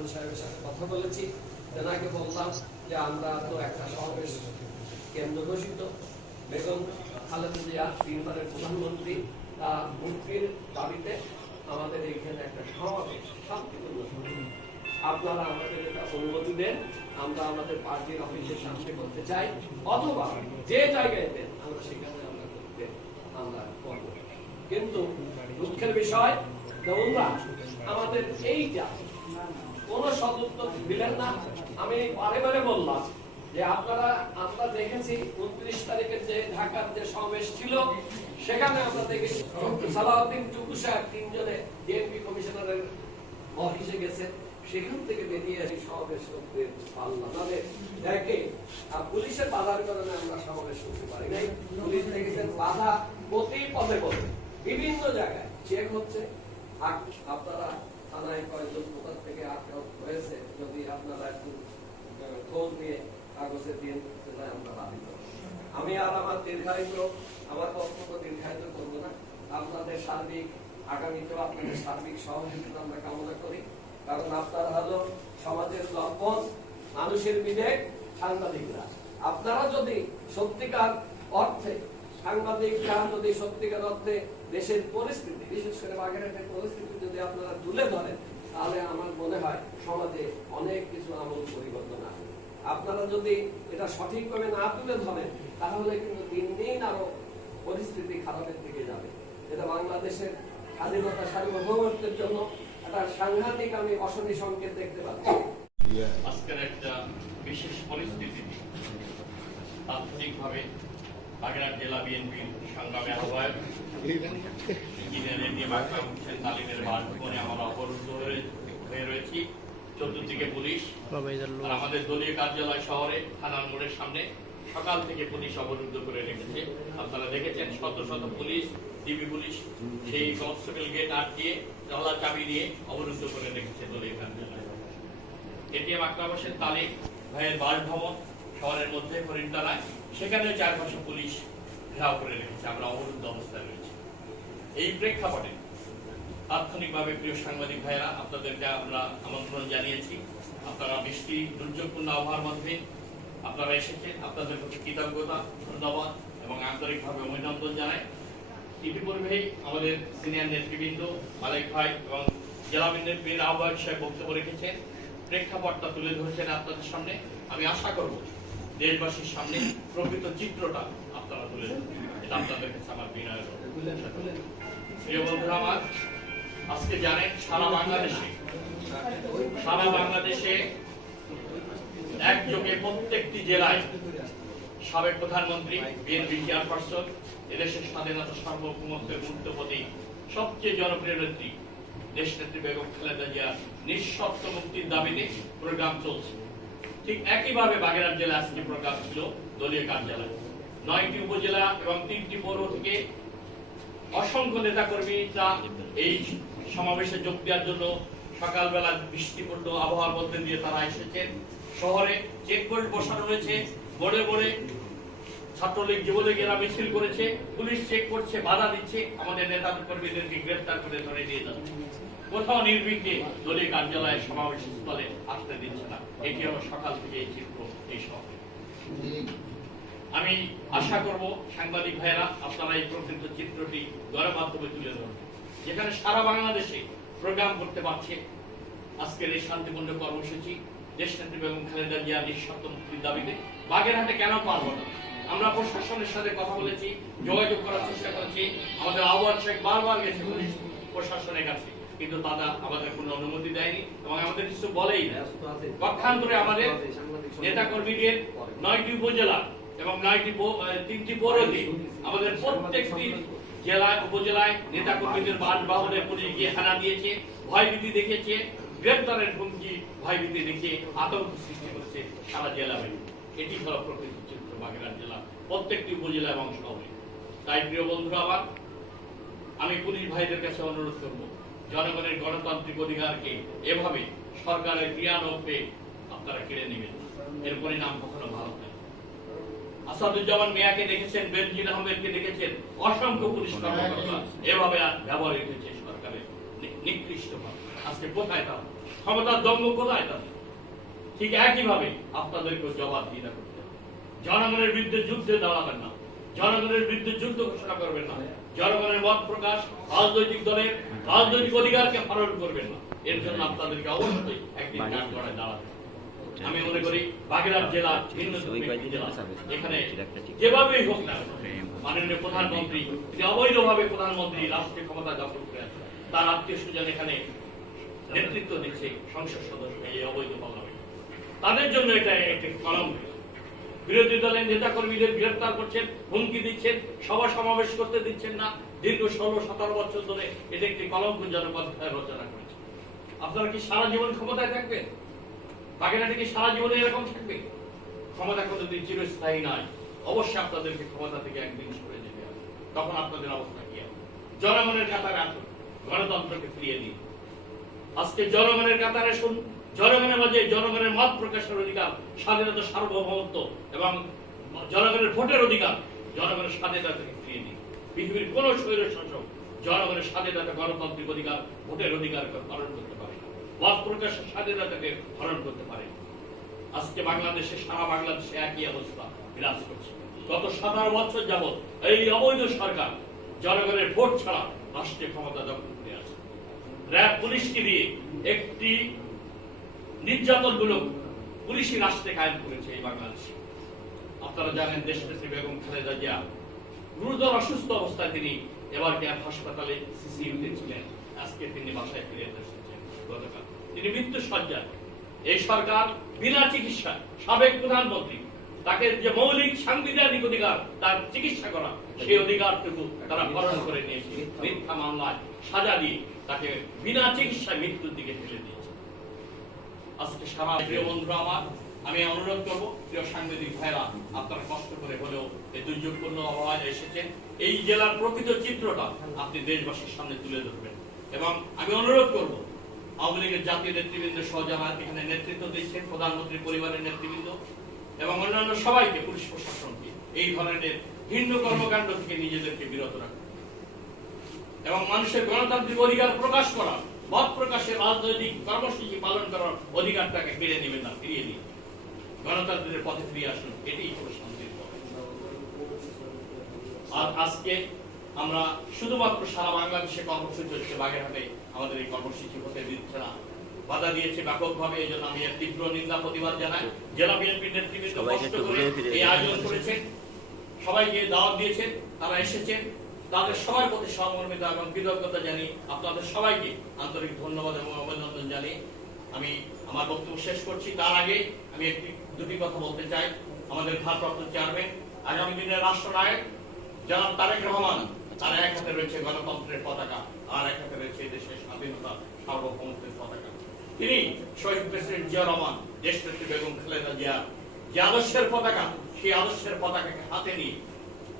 প্রধান সাহেবের সাথে কথা বলেছি। তেনাকে বললাম যে, আমরা তো একটা সমাবেশ কেন্দ্র ঘোষিত। বেগম খালেদা জিয়া তিনবারের প্রধানমন্ত্রী তা মুক্তির দাবিতে আমাদের এখানে একটা সমাবেশ শান্তিপূর্ণ আপনারা আমাদের এটা অনুমতি দেন। আমরা আমাদের পার্টির অফিসের সামনে করতে চাই, অথবা যে জায়গায় দেন, আমরা সেখানে আমরা করতে, আমরা করব। কিন্তু দুঃখের বিষয় আমাদের এইটা কোন সদুত্তর দিলেন না। আমি বারে বারে বললাম যে আপনারা, আমরা দেখেছি উনত্রিশ তারিখের যে ঢাকার যে সমাবেশ ছিল, সেখানে আমরা দেখেছি সালাউদ্দিন টুকু সাহেব তিনজনে ডিএমপি কমিশনারের অফিসে গেছে। সেখান থেকে বেরিয়ে আসি সমাবেশ করতে পারলাম। তবে দেখে পুলিশের বাধার কারণে আমরা সমাবেশ করতে পারি নাই। পুলিশ দেখেছেন বাধা প্রতি পদে পদে। বিভিন্ন জায়গায় চেক হচ্ছে। আপনারা থানায় কয়েকজন কোথা থেকে আটক হয়েছে। যদি আপনারা একটু খোঁজ নিয়ে কাগজে দিয়ে দিতে আমরা বাদী আমি আর আমার দীর্ঘায়িত, আমার বক্তব্য দীর্ঘায়িত করব না। আপনাদের সার্বিক, আগামীতেও আপনাদের সার্বিক সহযোগিতা আমরা কামনা করি। কারণ আপনারা হলো সমাজের লক্ষণ মানুষের বিবেক, সাংবাদিকরা। আপনারা যদি সত্যিকার অর্থে, সাংবাদিকরা যদি সত্যিকার অর্থে দেশের পরিস্থিতি, বিশেষ করে বাগেরহাটের পরিস্থিতি যদি আপনারা তুলে ধরেন, তাহলে আমার মনে হয় সমাজে অনেক কিছু আমল পরিবর্তন আসবে। আপনারা যদি এটা সঠিকভাবে না তুলে ধরেন, তাহলে কিন্তু দিন দিন আরও পরিস্থিতি খারাপের দিকে যাবে। এটা বাংলাদেশের স্বাধীনতা সার্বভৌমত্বের জন্য একটা সাংঘাতিক আমি অশনি সংকেত দেখতে পাচ্ছি। আজকের একটা বিশেষ পরিস্থিতিতে তাৎক্ষণিকভাবে বাগেরহাট জেলা বিএনপির সংগ্রামে আহ্বায়ক ইঞ্জিনিয়ারের নিয়ে আকরাম হোসেন তালিমের বাসভবনে আমরা অবরুদ্ধ হয়ে হয়ে রয়েছি। চতুর্দিকে পুলিশ আমাদের দলীয় কার্যালয় শহরে থানার মোড়ের সামনে। সকাল থেকে পুলিশ অবরুদ্ধ করে রেখেছে। আপনারা দেখেছেন শত শত পুলিশ ডিবি পুলিশ সেই কনস্টেবল গেট আটকিয়ে তালা চাবি দিয়ে অবরুদ্ধ করে রেখেছে দলীয় কার্যালয়। এটিএম আকরাম হোসেন তালিম ভাইয়ের বাসভবন শহরের মধ্যে, হরিণতলায়। সেখানেও চারপাশে পুলিশ ঘেরাও করে রেখেছে। আমরা অবরুদ্ধ অবস্থায় রয়েছি। এই প্রেক্ষাপটে তাৎক্ষণিকভাবে প্রিয় সাংবাদিক ভাইয়েরা, আপনাদেরকে আমরা আমন্ত্রণ জানিয়েছি। আপনারা বৃষ্টি দুর্যোগপূর্ণ আবহাওয়ার মধ্যে আপনারা এসেছেন। আপনাদের প্রতি কৃতজ্ঞতা, ধন্যবাদ এবং আন্তরিকভাবে অভিনন্দন জানাই। ইতিপূর্বেই আমাদের সিনিয়র নেতৃবৃন্দ মালিক ভাই এবং জেলা বিএনপির আহ্বায়ক সাহেব বক্তব্য রেখেছেন। প্রেক্ষাপটটা তুলে ধরেছেন আপনাদের সামনে। আমি আশা করব দেশবাসীর সামনে প্রকৃত চিত্রটা আপনারা তুলে এটা আপনাদের কাছে আমার বিনয় বন্ধুরা আমার, আজকে জানেন সারা বাংলাদেশে সারা বাংলাদেশে একযোগে প্রত্যেকটি জেলায় সাবেক প্রধানমন্ত্রী, বিএনপি চেয়ারপারসন, এদেশের স্বাধীনতা সার্বভৌমত্বের মূর্তপতি, সবচেয়ে জনপ্রিয় নেত্রী দেশ নেত্রী বেগম খালেদা জিয়া নিঃশর্ত মুক্তির দাবিতে প্রোগ্রাম চলছে। ঠিক একইভাবে বাগেরহাট জেলা আজকে প্রকাশ ছিল দলীয় কার্যালয়। নয়টি উপজেলা এবং তিনটি পৌর থেকে অসংখ্য নেতা কর্মী তা এই সমাবেশে যোগ দেওয়ার জন্য সকালবেলা বৃষ্টিপূর্ণ আবহাওয়ার মধ্যে দিয়ে তারা এসেছেন। শহরে চেকপোস্ট বসানো রয়েছে বোর্ডে বোর্ডে ছাত্রলীগ যুবলীগেরা মিছিল করেছে, পুলিশ চেক করছে, বাধা দিচ্ছে, আমাদের নেতা কর্মীদেরকে গ্রেফতার করে ধরে নিয়ে যাচ্ছে। কোথাও নির্বিঘ্নে দলীয় কার্যালয়ে সমাবেশ স্থলে আসতে দিচ্ছে না। এটি হলো সকাল থেকে এই চিত্র, এই শহরে আমি আশা করব, সাংবাদিক ভাইয়েরা, আপনারা এই প্রকৃত চিত্রটি গণমাধ্যমে তুলে ধরবেন যেখানে সারা বাংলাদেশে প্রোগ্রাম করতে পারছে আজকের এই শান্তিপূর্ণ কর্মসূচি দেশ নেত্রী বেগম খালেদা জিয়া নিঃশর্ত মুক্তির দাবিতে। বাগেরহাটে কেন পারব না? আমরা প্রশাসনের সাথে কথা বলেছি যোগাযোগ করার চেষ্টা করেছি। আমাদের আহ্বান শেখ বারবার গেছে পুলিশ প্রশাসনের কাছে কিন্তু তারা আমাদের কোনো অনুমতি দেয়নি এবং আমাদের কিছু বলেই না। পক্ষান্তরে আমাদের নেতা কর্মীদের নয়টি উপজেলা এবং নয়টি তিনটি পৌরতে আমাদের প্রত্যেকটি জেলায় উপজেলায় নেতা কর্মীদের বাসভবনে পুলিশ গিয়ে হানা দিয়েছে ভয়ভীতি দেখেছে গ্রেপ্তারের হুমকি ভয়ভীতি দেখে আতঙ্ক সৃষ্টি করছে সারা জেলা এটি হলো প্রকৃত চিত্র বাগেরহাট জেলা, প্রত্যেকটি উপজেলা এবং শহরে। তাই প্রিয় বন্ধুরা আমার, আমি পুলিশ ভাইদের কাছে অনুরোধ করব, জনগণের গণতান্ত্রিক অধিকারকে এভাবে সরকারের ক্রিয়ানব্যে আপনারা কেড়ে নেবেন। এর পরিণাম কখনো ভালো হয় আসাদুজ্জামান মিয়াকে দেখেছেন, বেনজির আহমেদকে দেখেছেন, অসংখ্য পুলিশ কর্মকর্তা। এভাবে আর ব্যবহৃত হয়েছে সরকারের নি- নিকৃষ্টভাবে আজকে কোথায় তারা? ক্ষমতার দম্ভ কোথায় তাদের? ঠিক একইভাবে আপনাদেরকে জবাব দিয়ে করতে হবে জনগণের বিরুদ্ধে যুদ্ধে দাঁড়াবেন না। জনগণের বিরুদ্ধে যুদ্ধ ঘোষণা করবেন না। জনগণের মত প্রকাশ রাজনৈতিক দলের রাজনৈতিক অধিকারকে হরণ করবেন না। এর জন্য আপনাদেরকে অবশ্যই একদিন কাজ দাঁড়াতে আমি মনে করি বাগেরহাট জেলা ভিন্ন এখানে যেভাবেই হোক না মাননীয় প্রধানমন্ত্রী যে অবৈধভাবে প্রধানমন্ত্রী রাষ্ট্রীয় ক্ষমতা দখল করে তার আত্মীয় স্বজন এখানে নেতৃত্ব দিচ্ছে সংসদ সদস্য এই অবৈধ তাদের জন্য এটা একটি কলম। বিরোধী দলের নেতা কর্মীদের গ্রেফতার করছেন, হুমকি দিচ্ছেন, সভা সমাবেশ করতে দিচ্ছেন না। দীর্ঘ ষোলো, সতেরো বছর ধরে এটা একটি কলঙ্কজনক অধ্যায় রচনা করেছে। আপনারা কি সারা জীবন ক্ষমতায় থাকবেন? বাগেরহাটে কি সারা জীবনে এরকম থাকবে? ক্ষমতা কোনোদিন চিরস্থায়ী নয়। অবশ্যই আপনাদেরকে ক্ষমতা থেকে একদিন সরে যেতে হবে। তখন আপনাদের অবস্থা কি হবে? জনগণের কাতারে আসুন, গণতন্ত্রকে ফিরিয়ে দিন আজকে জনগণের কাতারে শুন জনগণের মাঝে জনগণের মত প্রকাশের অধিকার, স্বাধীনতা সার্বভৌমত্ব এবং জনগণের ভোটের অধিকার জনগণের স্বাধীনতা থেকে ফিরিয়ে দিন পৃথিবীর কোন স্বৈর শাসক জনগণের স্বাধীনতা গণতান্ত্রিক অধিকার, ভোটের অধিকারকে হরণ করতে পারে মত প্রকাশের স্বাধীনতাকে হরণ করতে পারে আজকে বাংলাদেশে, সারা বাংলাদেশে একই অবস্থা বিরাজ করছে। গত সতেরো বছর যাবৎ এই অবৈধ সরকার জনগণের ভোট ছাড়া রাষ্ট্রীয় ক্ষমতা দখল করে আছে। র্যাব পুলিশকে দিয়ে একটি নির্যাতনমূলক পুলিশি রাষ্ট্রে কায়েম করেছে এই বাংলাদেশে। আপনারা জানেন দেশনেত্রী বেগম খালেদা জিয়া গুরুতর অসুস্থ অবস্থায় তিনি এবার কেয়ার হাসপাতালে সিসিউতে ছিলেন। আজকে তিনি বাসায় ফিরে এসেছেন গতকাল। তিনি মৃত্যু সজ্জায় এই সরকার বিনা চিকিৎসা সাবেক প্রধানমন্ত্রী, তাকে যে মৌলিক সাংবিধানিক অধিকার তার চিকিৎসা করা, সেই অধিকারটুকু তারা হরণ করে নিয়েছে। মিথ্যা মামলায় সাজা দিয়ে তাকে বিনা চিকিৎসায় মৃত্যুর দিকে ঠেলে দিয়েছে। আজকে সারা প্রিয় বন্ধুরা আমার, আমি অনুরোধ করব, প্রিয় সাংবাদিক ভাইরা, আপনারা কষ্ট করে হলেও এই দুর্যোগপূর্ণ আবহাওয়ায় এসেছেন এই জেলার প্রকৃত চিত্রটা আপনি দেশবাসীর সামনে তুলে ধরবেন। এবং আমি অনুরোধ করব, আওয়ামী লীগের জাতীয় নেতৃবৃন্দ সহ যারা এখানে নেতৃত্ব দিচ্ছেন, প্রধানমন্ত্রী পরিবারের নেতৃবৃন্দ এবং অন্যান্য সবাইকে, পুলিশ প্রশাসনকে, এই ধরনের ভিন্ন কর্মকাণ্ড থেকে নিজেদেরকে বিরত রাখুন। এবং মানুষের গণতান্ত্রিক অধিকার প্রকাশ করা মত প্রকাশের রাজনৈতিক কর্মসূচি পালন করার অধিকারটাকে কেড়ে নেবেন না ফিরিয়ে দিন গণতন্ত্রের পথে ফিরে আসুন এটাই হলো শান্তির পথ। আর আজকে আমরা শুধুমাত্র সারা বাংলাদেশে কর্মসূচি হচ্ছে বাগেরহাটে আমাদের এই কর্মসূচি হতে দিচ্ছে না। বাধা দিয়েছে ব্যাপকভাবে এই জন্য আমি এর তীব্র নিন্দা প্রতিবাদ জানাই। জেলা বিএনপির নেতৃবৃন্দ কষ্ট করে এই আয়োজন করেছেন। সবাইকে দাওয়াত দিয়েছেন তারা এসেছেন। তাদের সবার প্রতি সহমর্মিতা এবং কৃতজ্ঞতা জানি আপনাদের সবাইকে আন্তরিক ধন্যবাদ এবং অভিনন্দন জানি আমি আমার বক্তব্য শেষ করছি। তার আগে আমি একটি, দুটি কথা বলতে চাই আমাদের ভারপ্রাপ্ত চেয়ারম্যান, আগামী দিনের রাষ্ট্রনায়ক জনাব তারেক রহমান, তার এক হাতে রয়েছে গণতন্ত্রের পতাকা, আর এক হাতে রয়েছে দেশের স্বাধীনতা সার্বভৌমত্বের পতাকা। তিনি শহীদ প্রেসিডেন্ট জিয়া রহমান দেশনেত্রী বেগম খালেদা জিয়া, যে আদর্শের পতাকা, সেই আদর্শের পতাকাকে হাতে নিয়ে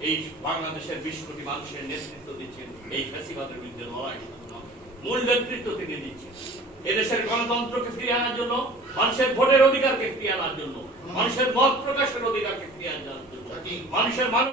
এই বাংলাদেশের বিশ কোটি মানুষের নেতৃত্ব দিচ্ছেন এই ফ্যাসিবাদের বিরুদ্ধে লড়াই মূল নেতৃত্ব তিনি দিচ্ছেন। এদেশের গণতন্ত্রকে ফিরিয়ে আনার জন্য মানুষের ভোটের অধিকারকে ফিরিয়ে আনার জন্য মানুষের মত প্রকাশের অধিকারকে ফিরিয়ে আনার জন্য মানুষের মানুষ